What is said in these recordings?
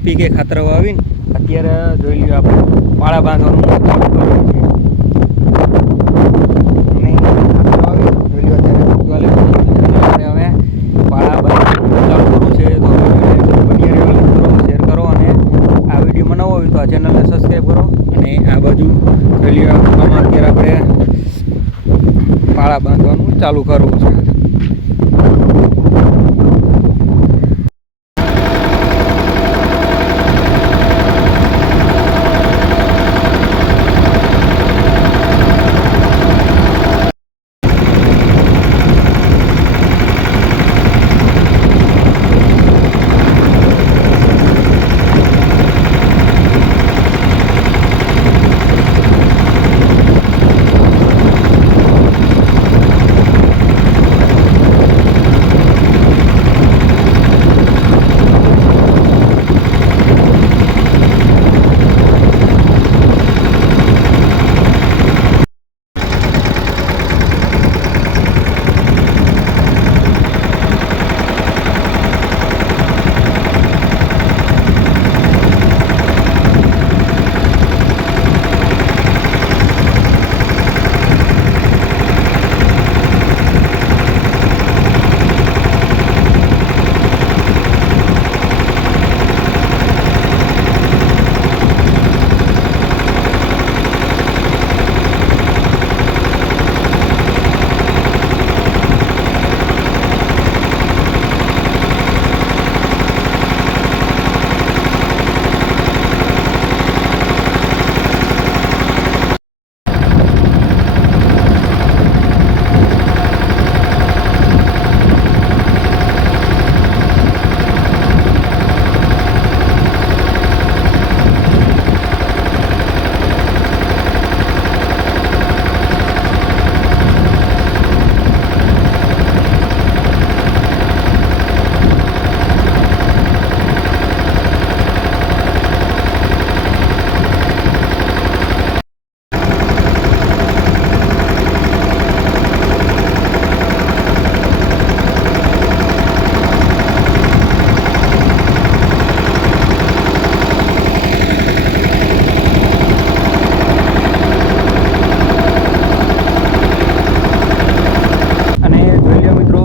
NPK ખાતર વાવીને અત્યારે જોઈ લ્યો આપણે પાળા બાંધવાનું ચાલુ કર્યું છે. અને ખાતર વાવી જોઈ લ્યો અત્યારે આપણે હવે પાળા બાંધવાનું ચાલુ કરવું છે. તો બની રહ્યો કરો, શેર કરો અને આ વિડીયો નવો હોય તો આ ચેનલને સબસ્ક્રાઈબ કરો. અને આ બાજુ જોઈ લ્યો આમાં અત્યારે આપણે પાળા બાંધવાનું ચાલુ કરવું છે.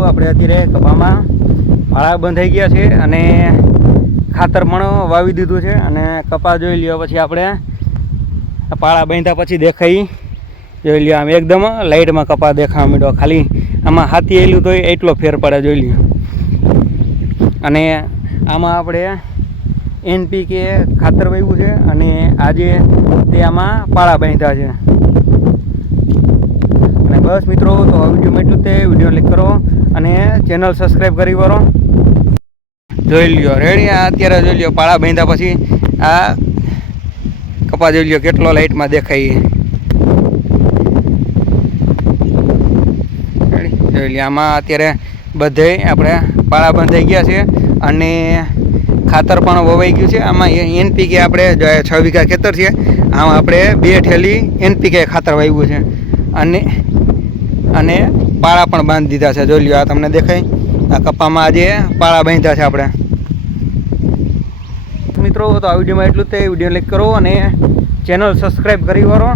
આપણે અત્યારે કપામાં પાળા બંધાઈ ગયા છે અને ખાતર પણ વાવી દીધું છે. અને કપા જોઈ લ્યો પછી આપણે પાળા બાંધ્યા પછી દેખાઈ જોઈ લ્યો આમ એકદમ લાઇટમાં કપા દેખાવા માંડ્યો. ખાલી આમાં હાથી એલું તો એટલો ફેર પડે જોઈ લ્યો. અને આમાં આપણે NPK ખાતર વાવ્યું છે અને આજે તે આમાં પાળા બાંધ્યા છે. અને બસ મિત્રો, તો આ વિડીયોમાં એટલું તે વિડીયો લાઈક કરો અને ચેનલ સબસ્ક્રાઈબ કરી કરો. જોઈ લ્યો રેડી. આ અત્યારે જોઈ લ્યો પાળા બાંધ્યા પછી આ કપા જોઈ લ્યો કેટલો લાઇટમાં દેખાય. રેડી જોઈ લ્યો આમાં અત્યારે બધે આપણે પાળા બંધાઈ ગયા છે અને ખાતર પણ વવાઈ ગયું છે. આમાં NPK આપણે 6 વીઘા ખેતર છે, આમાં આપણે 2 ઠેલી NPK ખાતર વાવ્યું છે અને પાળા પણ બાંધી દીધા છે. જોઈ લ્યો આ તમને દેખાય આ કપામાં આજે પાળા બાંધ્યા છે આપણે. મિત્રો, તો આ વિડીયોમાં એટલું તે વિડીયો લાઈક કરો અને ચેનલ સબસ્ક્રાઈબ કરી કરો.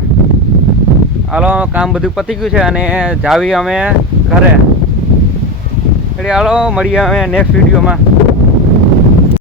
હાલો કામ બધું પતી ગયું છે અને જાવી અમે ઘરે. એટલે હાલો મળીએ અમે નેક્સ્ટ વિડીયોમાં.